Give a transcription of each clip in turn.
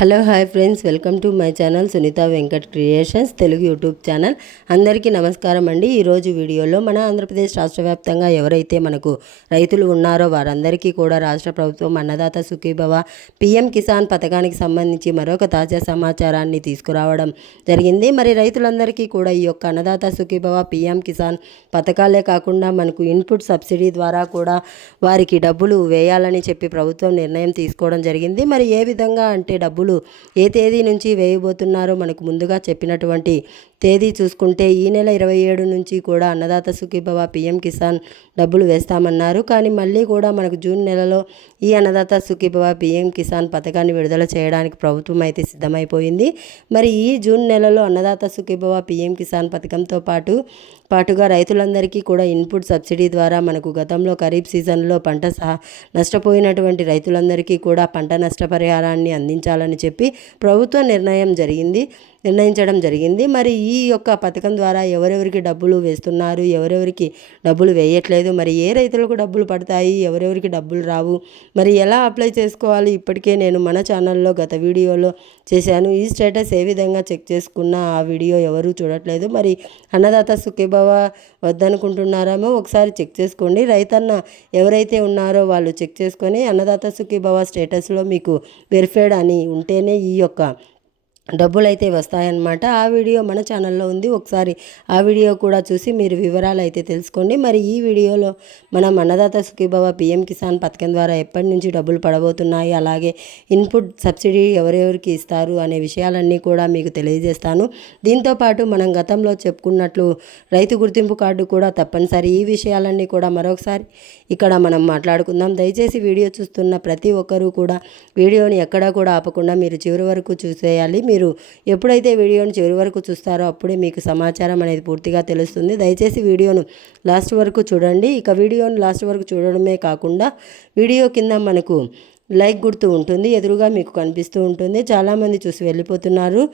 Hello hi friends, welcome to my channel Sunitha Venkat creations Telugu YouTube channel. అందరికీ నమస్కారం అండి. ఈరోజు వీడియోలో మన ఆంధ్రప్రదేశ్ రాష్ట్ర వ్యాప్తంగా ఎవరైతే మనకు రైతులు ఉన్నారో వారందరికీ కూడా రాష్ట్ర ప్రభుత్వం అన్నదాత సుఖీభవ పిఎం కిసాన్ పథకానికి సంబంధించి మరొక తాజా సమాచారాన్ని తీసుకురావడం జరిగింది. మరి రైతులందరికీ కూడా ఈ యొక్క అన్నదాత సుఖీభవ పిఎం కిసాన్ పథకాలే కాకుండా మనకు ఇన్పుట్ సబ్సిడీ ద్వారా కూడా వారికి డబ్బులు వేయాలని చెప్పి ప్రభుత్వం నిర్ణయం తీసుకోవడం జరిగింది. మరి ఏ విధంగా అంటే డబ్బులు ఏ తేదీ నుంచి వేయబోతున్నారో మనకు ముందుగా చెప్పినటువంటి తేదీ చూసుకుంటే ఈ నెల 27 నుంచి కూడా అన్నదాత సుఖీభవ పిఎం కిసాన్ డబ్బులు వేస్తామన్నారు. కానీ మళ్ళీ కూడా మనకు జూన్ నెలలో ఈ అన్నదాత సుఖీభవ పిఎం కిసాన్ పథకాన్ని విడుదల చేయడానికి ప్రభుత్వం అయితే సిద్ధమైపోయింది. మరి ఈ జూన్ నెలలో అన్నదాత సుఖీభవ పిఎం కిసాన్ పథకంతో పాటుగా రైతులందరికీ కూడా ఇన్పుట్ సబ్సిడీ ద్వారా మనకు గతంలో ఖరీఫ్ సీజన్లో నష్టపోయినటువంటి రైతులందరికీ కూడా పంట నష్టపరిహారాన్ని అందించాలని చెప్పి ప్రభుత్వం నిర్ణయించడం జరిగింది. మరి ఈ యొక్క పథకం ద్వారా ఎవరెవరికి డబ్బులు వేస్తున్నారు, ఎవరెవరికి డబ్బులు వేయట్లేదు, మరి ఏ రైతులకు డబ్బులు పడతాయి, ఎవరెవరికి డబ్బులు రావు, మరి ఎలా అప్లై చేసుకోవాలి, ఇప్పటికే నేను మన ఛానల్లో గత వీడియోలో చేశాను. ఈ స్టేటస్ ఏ విధంగా చెక్ చేసుకున్నా ఆ వీడియో ఎవరూ చూడట్లేదు. మరి అన్నదాత సుఖీభవ వద్దనుకుంటున్నారేమో ఒకసారి చెక్ చేసుకోండి. రైతన్న ఎవరైతే ఉన్నారో వాళ్ళు చెక్ చేసుకొని అన్నదాత సుఖీభవ స్టేటస్లో మీకు వెరిఫైడ్ అని ఉంటేనే ఈ యొక్క డబ్బులు అయితే వస్తాయన్నమాట. ఆ వీడియో మన ఛానల్లో ఉంది, ఒకసారి ఆ వీడియో కూడా చూసి మీరు వివరాలు అయితే తెలుసుకోండి. మరి ఈ వీడియోలో మనం అన్నదాత సుఖీభవ పిఎం కిసాన్ పథకం ద్వారా ఎప్పటి నుంచి డబ్బులు పడబోతున్నాయి, అలాగే ఇన్పుట్ సబ్సిడీ ఎవరెవరికి ఇస్తారు అనే విషయాలన్నీ కూడా మీకు తెలియజేస్తాను. దీంతోపాటు మనం గతంలో చెప్పుకున్నట్లు రైతు గుర్తింపు కార్డు కూడా తప్పనిసరి. ఈ విషయాలన్నీ కూడా మరొకసారి ఇక్కడ మనం మాట్లాడుకుందాం. దయచేసి వీడియో చూస్తున్న ప్రతి ఒక్కరూ కూడా వీడియోని ఎక్కడా కూడా ఆపకుండా మీరు చివరి వరకు చూసేయాలి. మీరు ఎప్పుడైతే వీడియోని చివరి వరకు చూస్తారో అప్పుడే మీకు సమాచారం అనేది పూర్తిగా తెలుస్తుంది. దయచేసి వీడియోను లాస్ట్ వరకు చూడండి. ఇక వీడియోను లాస్ట్ వరకు చూడడమే కాకుండా వీడియో కింద మనకు లైక్ గుర్తు ఉంటుంది, ఎదురుగా మీకు కనిపిస్తూ ఉంటుంది. చాలామంది చూసి వెళ్ళిపోతున్నారు,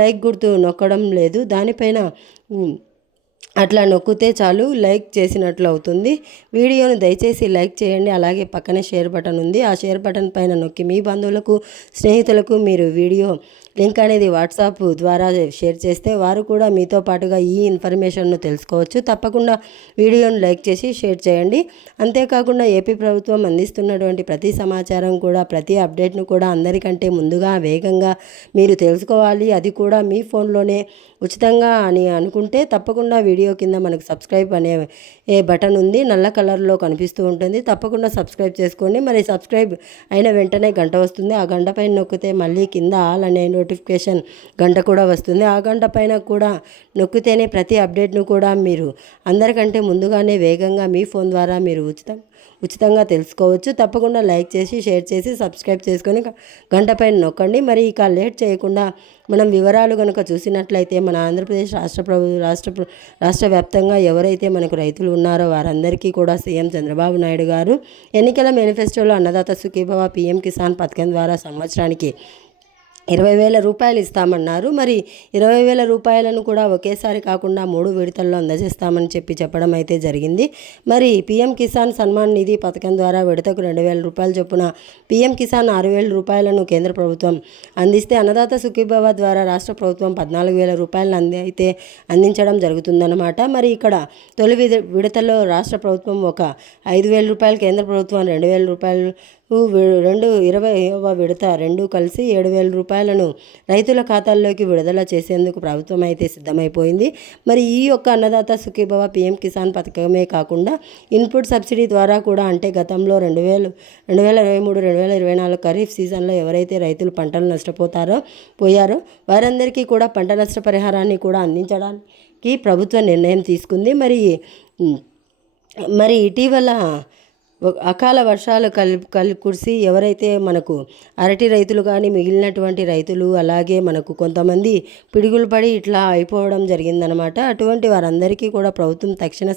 లైక్ గుర్తు నొక్కడం లేదు. దానిపైన అట్లా నొక్కితే చాలు లైక్ చేసినట్లు అవుతుంది. వీడియోను దయచేసి లైక్ చేయండి. అలాగే పక్కనే షేర్ బటన్ ఉంది, ఆ షేర్ బటన్ పైన నొక్కి మీ బంధువులకు స్నేహితులకు మీరు వీడియో లింక్ అనేది వాట్సాప్ ద్వారా షేర్ చేస్తే వారు కూడా మీతో పాటుగా ఈ ఇన్ఫర్మేషన్ను తెలుసుకోవచ్చు. తప్పకుండా వీడియోను లైక్ చేసి షేర్ చేయండి. అంతేకాకుండా ఏపీ ప్రభుత్వం అందిస్తున్నటువంటి ప్రతి సమాచారం కూడా, ప్రతి అప్డేట్ను కూడా అందరికంటే ముందుగా వేగంగా మీరు తెలుసుకోవాలి, అది కూడా మీ ఫోన్లోనే ఉచితంగా అని అనుకుంటే తప్పకుండా వీడియో కింద మనకు సబ్స్క్రైబ్ అనే బటన్ ఉంది, నల్ల కలర్లో కనిపిస్తూ ఉంటుంది. తప్పకుండా సబ్స్క్రైబ్ చేసుకోండి. మరి సబ్స్క్రైబ్ అయిన వెంటనే గంట వస్తుంది, ఆ గంట పైన నొక్కితే మళ్ళీ కింద ఆల్ అనే నోటిఫికేషన్ గంట కూడా వస్తుంది. ఆ గంట పైన కూడా నొక్కితేనే ప్రతి అప్డేట్ను కూడా మీరు అందరికంటే ముందుగానే వేగంగా మీ ఫోన్ ద్వారా మీరు ఉచితంగా తెలుసుకోవచ్చు. తప్పకుండా లైక్ చేసి షేర్ చేసి సబ్స్క్రైబ్ చేసుకొని గంట పైన నొక్కండి. మరి ఇక లేట్ చేయకుండా మనం వివరాలు కనుక చూసినట్లయితే మన ఆంధ్రప్రదేశ్ రాష్ట్ర వ్యాప్తంగా ఎవరైతే మనకు రైతులు ఉన్నారో వారందరికీ కూడా సీఎం చంద్రబాబు నాయుడు గారు ఎన్నికల మేనిఫెస్టోలో అన్నదాత సుఖీభవ పిఎం కిసాన్ పథకం ద్వారా సంవత్సరానికి 20,000 రూపాయలు ఇస్తామన్నారు. మరి 20,000 రూపాయలను కూడా ఒకేసారి కాకుండా 3 విడతల్లో అందజేస్తామని చెప్పడం అయితే జరిగింది. మరి పిఎం కిసాన్ సన్మాన్ నిధి పథకం ద్వారా విడతకు 2,000 రూపాయల చొప్పున పిఎం కిసాన్ 6,000 రూపాయలను కేంద్ర ప్రభుత్వం అందిస్తే, అన్నదాత సుఖీభవ ద్వారా రాష్ట్ర ప్రభుత్వం 14,000 రూపాయలను అందించడం జరుగుతుందన్నమాట. మరి ఇక్కడ తొలి విడతలో రాష్ట్ర ప్రభుత్వం ఒక 5,000 రూపాయలు, కేంద్ర ప్రభుత్వం 2,000 రూపాయలు, 20వ విడత రెండు కలిసి 7,000 రూపాయలను రైతుల ఖాతాల్లోకి విడుదల చేసేందుకు ప్రభుత్వం అయితే సిద్ధమైపోయింది. మరి ఈ యొక్క అన్నదాత సుఖీభవ పిఎం కిసాన్ పథకమే కాకుండా ఇన్పుట్ సబ్సిడీ ద్వారా కూడా, అంటే గతంలో 2023-2024 ఖరీఫ్ సీజన్లో ఎవరైతే రైతులు పంటలు పోయారో వారందరికీ కూడా పంట నష్టపరిహారాన్ని కూడా అందించడానికి ప్రభుత్వం నిర్ణయం తీసుకుంది. మరి ఇటీవల అకాల వర్షాలు కురిసి ఎవరైతే మనకు అరటి రైతులు కానీ మిగిలినటువంటి రైతులు, అలాగే మనకు కొంతమంది పిడుగులు పడి ఇట్లా అయిపోవడం జరిగిందనమాట. అటువంటి వారందరికీ కూడా ప్రభుత్వం తక్షణ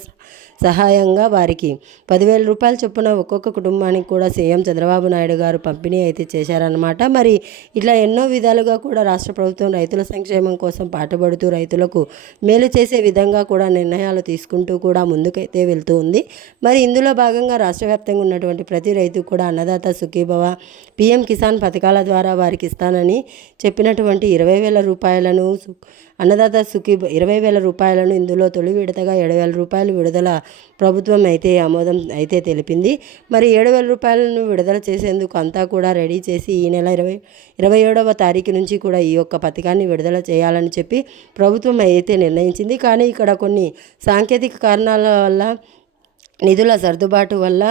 సహాయంగా వారికి 10,000 రూపాయల చొప్పున ఒక్కొక్క కుటుంబానికి కూడా సీఎం చంద్రబాబు నాయుడు గారు పంపిణీ అయితే చేశారనమాట. మరి ఇట్లా ఎన్నో విధాలుగా కూడా రాష్ట్ర ప్రభుత్వం రైతుల సంక్షేమం కోసం పాటుపడుతూ రైతులకు మేలు చేసే విధంగా కూడా నిర్ణయాలు తీసుకుంటూ కూడా ముందుకైతే వెళ్తూ ఉంది. మరి ఇందులో భాగంగా రాష్ట్ర వ్యాప్తంగా ఉన్నటువంటి ప్రతి రైతు కూడా అన్నదాత సుఖీభవ పీఎం కిసాన్ పథకాల ద్వారా వారికి ఇస్తానని చెప్పినటువంటి 20,000 రూపాయలను అన్నదాత సుఖీ 20,000 రూపాయలను ఇందులో తొలి విడతగా 7,000 రూపాయలు విడుదల ప్రభుత్వం అయితే ఆమోదం అయితే తెలిపింది. మరి 7,000 రూపాయలను విడుదల చేసేందుకు అంతా కూడా రెడీ చేసి ఈ నెల 27వ తారీఖు నుంచి కూడా ఈ యొక్క పథకాన్ని విడుదల చేయాలని చెప్పి ప్రభుత్వం అయితే నిర్ణయించింది. కానీ ఇక్కడ కొన్ని సాంకేతిక కారణాల వల్ల నిధుల సర్దుబాటు వల్ల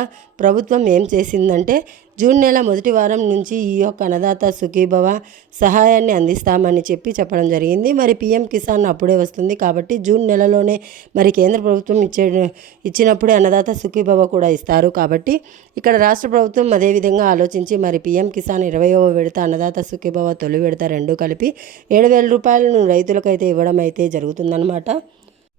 ప్రభుత్వం ఏం చేసిందంటే జూన్ నెల మొదటి వారం నుంచి ఈ యొక్క అన్నదాత సుఖీభవ సహాయాన్ని అందిస్తామని చెప్పడం జరిగింది. మరి పీఎం కిసాన్ అప్పుడే వస్తుంది కాబట్టి జూన్ నెలలోనే మరి కేంద్ర ప్రభుత్వం ఇచ్చినప్పుడే అన్నదాత సుఖీభవ కూడా ఇస్తారు. కాబట్టి ఇక్కడ రాష్ట్ర ప్రభుత్వం అదేవిధంగా ఆలోచించి మరి పీఎం కిసాన్ 20వ విడత అన్నదాత సుఖీభవ తొలి విడత రెండు కలిపి 7,000 రూపాయలను రైతులకైతే ఇవ్వడం అయితే జరుగుతుందన్నమాట.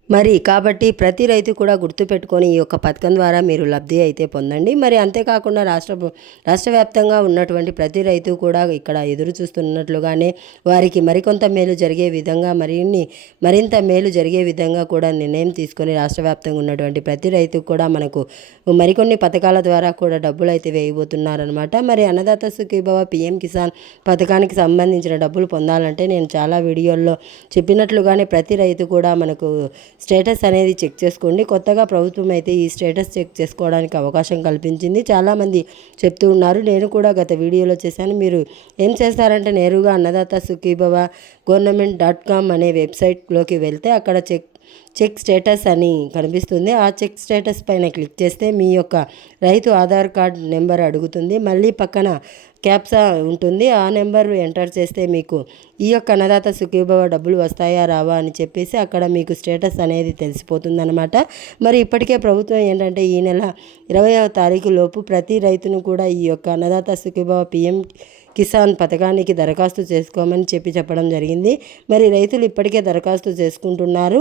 మరి కాబట్టి ప్రతి రైతు కూడా గుర్తుపెట్టుకొని ఈ యొక్క పథకం ద్వారా మీరు లబ్ధి అయితే పొందండి. మరి అంతేకాకుండా రాష్ట్ర వ్యాప్తంగా ఉన్నటువంటి ప్రతి రైతు కూడా ఇక్కడ ఎదురు చూస్తున్నట్లుగానే వారికి మరికొంత మేలు జరిగే విధంగా మరింత మేలు జరిగే విధంగా కూడా నిర్ణయం తీసుకొని రాష్ట్ర వ్యాప్తంగా ఉన్నటువంటి ప్రతి రైతుకు కూడా మనకు మరికొన్ని పథకాల ద్వారా కూడా డబ్బులు అయితే వేయబోతున్నారనమాట. మరి అన్నదాత సుఖీభవ పీఎం కిసాన్ పథకానికి సంబంధించిన డబ్బులు పొందాలంటే నేను చాలా వీడియోల్లో చెప్పినట్లుగానే ప్రతి రైతు కూడా మనకు స్టేటస్ అనేది చెక్ చేసుకోండి. కొత్తగా ప్రభుత్వం అయితే ఈ స్టేటస్ చెక్ చేసుకోవడానికి అవకాశం కల్పించింది. చాలామంది చెప్తూ ఉన్నారు, నేను కూడా గత వీడియోలో చేశాను. మీరు ఏం చేస్తారంటే నేరుగా అన్నదాత సుఖీభవ government.com అనే వెబ్సైట్లోకి వెళ్తే అక్కడ చెక్ స్టేటస్ అని కనిపిస్తుంది. ఆ చెక్ స్టేటస్ పైన క్లిక్ చేస్తే మీ యొక్క రైతు ఆధార్ కార్డ్ నెంబర్ అడుగుతుంది. మళ్ళీ పక్కన క్యాప్సా ఉంటుంది. ఆ నెంబర్ ఎంటర్ చేస్తే మీకు ఈ యొక్క అన్నదాత సుఖీభవ డబ్బులు వస్తాయా రావా అని చెప్పేసి అక్కడ మీకు స్టేటస్ అనేది తెలిసిపోతుందన్నమాట. మరి ఇప్పటికే ప్రభుత్వం ఏంటంటే ఈ నెల 20వ తారీఖు లోపు ప్రతి రైతును కూడా ఈ యొక్క అన్నదాత సుఖీభవ పీఎం కిసాన్ పథకానికి దరఖాస్తు చేసుకోమని చెప్పడం జరిగింది. మరి రైతులు ఇప్పటికే దరఖాస్తు చేసుకుంటున్నారు.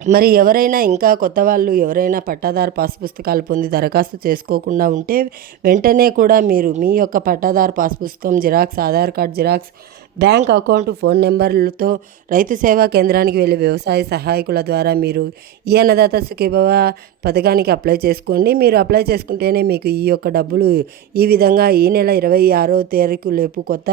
మరి ఎవరైనా ఇంకా కొత్త వాళ్ళు ఎవరైనా పట్టాదారు పాస్ పుస్తకాలు పొంది దరఖాస్తు చేసుకోకుండా ఉంటే వెంటనే కూడా మీరు మీ యొక్క పట్టాదారు పాస్ పుస్తకం xerox, Aadhaar card xerox, bank account, phone నెంబర్లతో రైతు సేవా కేంద్రానికి వెళ్ళి వ్యవసాయ సహాయకుల ద్వారా మీరు ఈ అన్నదాత సుఖీభవ పథకానికి అప్లై చేసుకోండి. మీరు అప్లై చేసుకుంటేనే మీకు ఈ యొక్క డబ్బులు ఈ విధంగా ఈ నెల 26వ తారీఖు లోపు కొత్త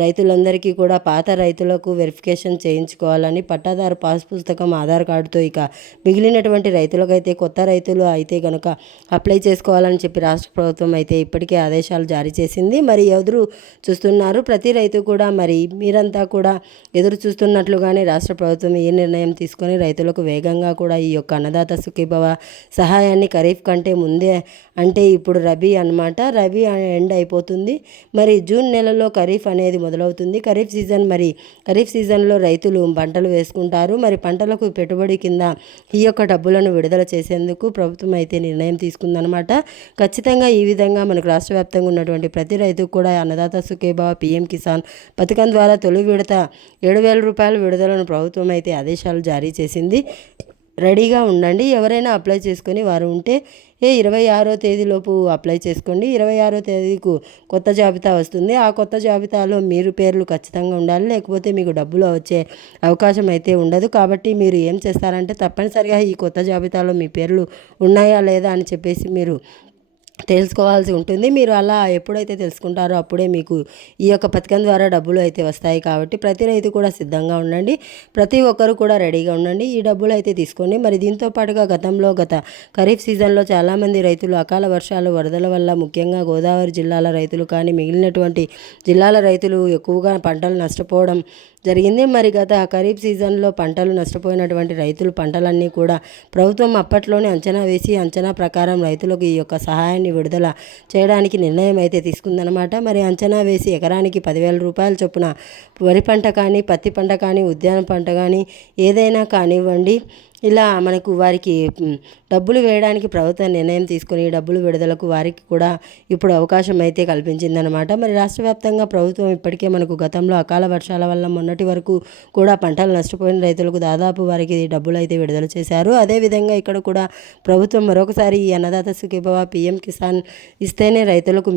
రైతులందరికీ కూడా పాత రైతులకు వెరిఫికేషన్ చేయించుకోవాలని పట్టాదారు పాస్ పుస్తకం, ఆధార్ కార్డుతో ఇక మిగిలినటువంటి రైతులకైతే కొత్త రైతులు అయితే కనుక అప్లై చేసుకోవాలని చెప్పి రాష్ట్ర ప్రభుత్వం అయితే ఇప్పటికే ఆదేశాలు జారీ చేసింది. మరి ఎదురు చూస్తున్నారు ప్రతి రైతు కూడా. మరి మీరంతా కూడా ఎదురు చూస్తున్నట్లుగానే రాష్ట్ర ప్రభుత్వం ఈ నిర్ణయం తీసుకొని రైతులకు వేగంగా కూడా ఈ యొక్క అన్నదాత సుఖీభవ సహాయాన్ని ఖరీఫ్ కంటే ముందే, అంటే ఇప్పుడు రబీ అన్నమాట, రబీ ఎండ్ అయిపోతుంది. మరి జూన్ నెలలో ఖరీఫ్ అనేది మొదలవుతుంది. ఖరీఫ్ సీజన్లో రైతులు పంటలు వేసుకుంటారు. మరి పంటలకు పెట్టుబడి కింద ఈ యొక్క డబ్బులను విడుదల చేసేందుకు ప్రభుత్వం అయితే నిర్ణయం తీసుకుందనమాట. ఖచ్చితంగా ఈ విధంగా మనకు రాష్ట్ర వ్యాప్తంగా ఉన్నటువంటి ప్రతి రైతుకు కూడా అన్నదాత సుఖీభవ పీఎం కిసాన్ పథకం ద్వారా తొలి విడత 7,000 రూపాయల విడుదలను ప్రభుత్వం అయితే ఆదేశాలు జారీ చేసింది. రెడీగా ఉండండి. ఎవరైనా అప్లై చేసుకొని వారు ఉంటే 26వ తేదీలోపు అప్లై చేసుకోండి. 26వ తేదీకు కొత్త జాబితా వస్తుంది. ఆ కొత్త జాబితాలో మీరు పేర్లు ఖచ్చితంగా ఉండాలి, లేకపోతే మీకు డబ్బులు వచ్చే అవకాశం అయితే ఉండదు. కాబట్టి మీరు ఏం చేస్తారంటే తప్పనిసరిగా ఈ కొత్త జాబితాలో మీ పేర్లు ఉన్నాయా లేదా అని చెప్పేసి మీరు తెలుసుకోవాల్సి ఉంటుంది. మీరు అలా ఎప్పుడైతే తెలుసుకుంటారో అప్పుడే మీకు ఈ యొక్క పథకం ద్వారా డబ్బులు అయితే వస్తాయి. కాబట్టి ప్రతి రైతు కూడా సిద్ధంగా ఉండండి, ప్రతి ఒక్కరు కూడా రెడీగా ఉండండి, ఈ డబ్బులు అయితే తీసుకోండి. మరి దీంతో పాటుగా గత ఖరీఫ్ సీజన్లో చాలామంది రైతులు అకాల వర్షాలు, వరదల వల్ల ముఖ్యంగా గోదావరి జిల్లాల రైతులు కానీ మిగిలినటువంటి జిల్లాల రైతులు ఎక్కువగా పంటలు నష్టపోవడం జరిగింది. మరి గత ఖరీఫ్ సీజన్లో పంటలు నష్టపోయినటువంటి రైతులు పంటలన్నీ కూడా ప్రభుత్వం అప్పట్లోనే అంచనా వేసి అంచనా ప్రకారం రైతులకు ఈ యొక్క సహాయాన్ని విడుదల చేయడానికి నిర్ణయం అయితే తీసుకుందనమాట. మరి అంచనా వేసి ఎకరానికి 10,000 రూపాయల చొప్పున వరి పంట కానీ, పత్తి పంట కానీ, ఉద్యాన పంట కానీ ఏదైనా కానివ్వండి, ఇలా మనకు వారికి డబ్బులు వేయడానికి ప్రభుత్వం నిర్ణయం తీసుకుని డబ్బులు విడుదలకు వారికి కూడా ఇప్పుడు అవకాశం అయితే కల్పించిందనమాట. మరి రాష్ట్ర వ్యాప్తంగా ప్రభుత్వం ఇప్పటికే మనకు గతంలో అకాల వర్షాల వల్ల మొన్నటి వరకు కూడా పంటలు నష్టపోయిన రైతులకు దాదాపు వారికి డబ్బులు అయితే విడుదల చేశారు. అదేవిధంగా ఇక్కడ కూడా ప్రభుత్వం మరొకసారి ఈ అన్నదాత సుఖీభవ పీఎం కిసాన్ ఇస్తేనే రైతులకు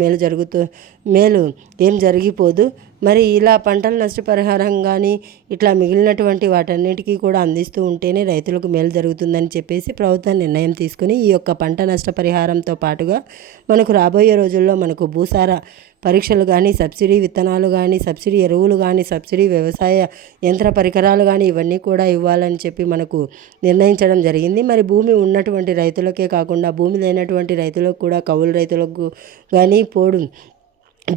మేలు ఏం జరిగిపోదు. మరి ఇలా పంటల నష్టపరిహారం కానీ ఇట్లా మిగిలినటువంటి వాటన్నిటికీ కూడా అందిస్తూ ఉంటేనే రైతులకు మేలు జరుగుతుందని చెప్పేసి ప్రభుత్వం నిర్ణయం తీసుకుని ఈ యొక్క పంట నష్టపరిహారంతో పాటుగా మనకు రాబోయే రోజుల్లో మనకు భూసార పరీక్షలు కానీ, సబ్సిడీ విత్తనాలు కానీ, సబ్సిడీ ఎరువులు కానీ, సబ్సిడీ వ్యవసాయ యంత్ర పరికరాలు కానీ ఇవన్నీ కూడా ఇవ్వాలని చెప్పి మనకు నిర్ణయించడం జరిగింది. మరి భూమి ఉన్నటువంటి రైతులకే కాకుండా భూమి లేనటువంటి రైతులకు కూడా, కౌలు రైతులకు కానీ,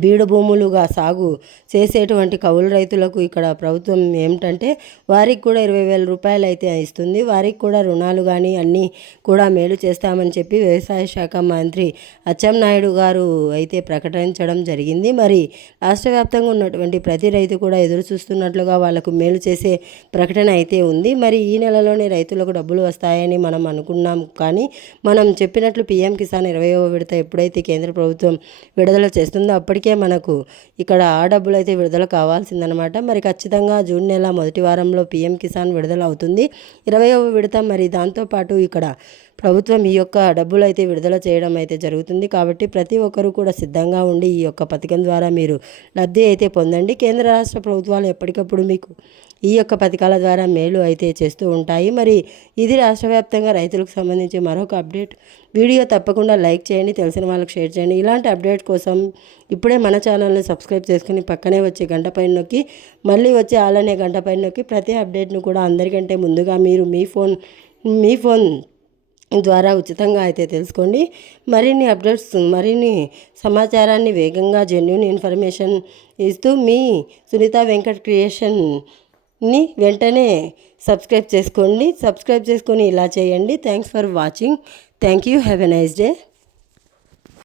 బీడు భూములుగా సాగు చేసేటువంటి కౌలు రైతులకు ఇక్కడ ప్రభుత్వం ఏమిటంటే వారికి కూడా 20,000 రూపాయలు అయితే ఇస్తుంది. వారికి కూడా రుణాలు కానీ అన్నీ కూడా మేలు చేస్తామని చెప్పి వ్యవసాయ శాఖ మంత్రి అచ్చెన్నాయుడు గారు అయితే ప్రకటించడం జరిగింది. మరి రాష్ట్ర వ్యాప్తంగా ఉన్నటువంటి ప్రతి రైతు కూడా ఎదురు చూస్తున్నట్లుగా వాళ్ళకు మేలు చేసే ప్రకటన అయితే ఉంది. మరి ఈ నెలలోనే రైతులకు డబ్బులు వస్తాయని మనం అనుకున్నాం, కానీ మనం చెప్పినట్లు పీఎం కిసాన్ 20వ విడత ఎప్పుడైతే కేంద్ర ప్రభుత్వం విడుదల చేస్తుందో అప్పటికే మనకు ఇక్కడ ఆ డబ్బులు అయితే విడుదల కావాల్సిందనమాట. మరి ఖచ్చితంగా జూన్ నెల మొదటి వారంలో పీఎం కిసాన్ విడుదల అవుతుంది 20వ విడత. మరి దాంతోపాటు ఇక్కడ ప్రభుత్వం ఈ యొక్క డబ్బులు అయితే విడుదల చేయడం అయితే జరుగుతుంది. కాబట్టి ప్రతి ఒక్కరూ కూడా సిద్ధంగా ఉండి ఈ యొక్క పథకం ద్వారా మీరు లబ్ధి అయితే పొందండి. కేంద్ర రాష్ట్ర ప్రభుత్వాలు ఎప్పటికప్పుడు మీకు ఈ యొక్క పథకాల ద్వారా మేలు అయితే చేస్తూ ఉంటాయి. మరి ఇది రాష్ట్ర వ్యాప్తంగా రైతులకు సంబంధించి మరొక అప్డేట్. వీడియో తప్పకుండా లైక్ చేయండి, తెలిసిన వాళ్ళకి షేర్ చేయండి. ఇలాంటి అప్డేట్ కోసం ఇప్పుడే మన ఛానల్ని సబ్స్క్రైబ్ చేసుకుని పక్కనే వచ్చే గంట పైన నొక్కి మళ్ళీ వచ్చే ఆలనే గంట పైన నొక్కి ప్రతి అప్డేట్ను కూడా అందరికంటే ముందుగా మీరు మీ ఫోన్ ద్వారా ఉచితంగా అయితే తెలుసుకోండి. మరిన్ని అప్డేట్స్, మరిన్ని సమాచారాన్ని వేగంగా జెన్యూన్ ఇన్ఫర్మేషన్ ఇస్తూ మీ సునీత వెంకట్ క్రియేషన్ని వెంటనే సబ్స్క్రైబ్ చేసుకొని ఇలా చేయండి. Thanks for watching. Thank you. Have a nice day.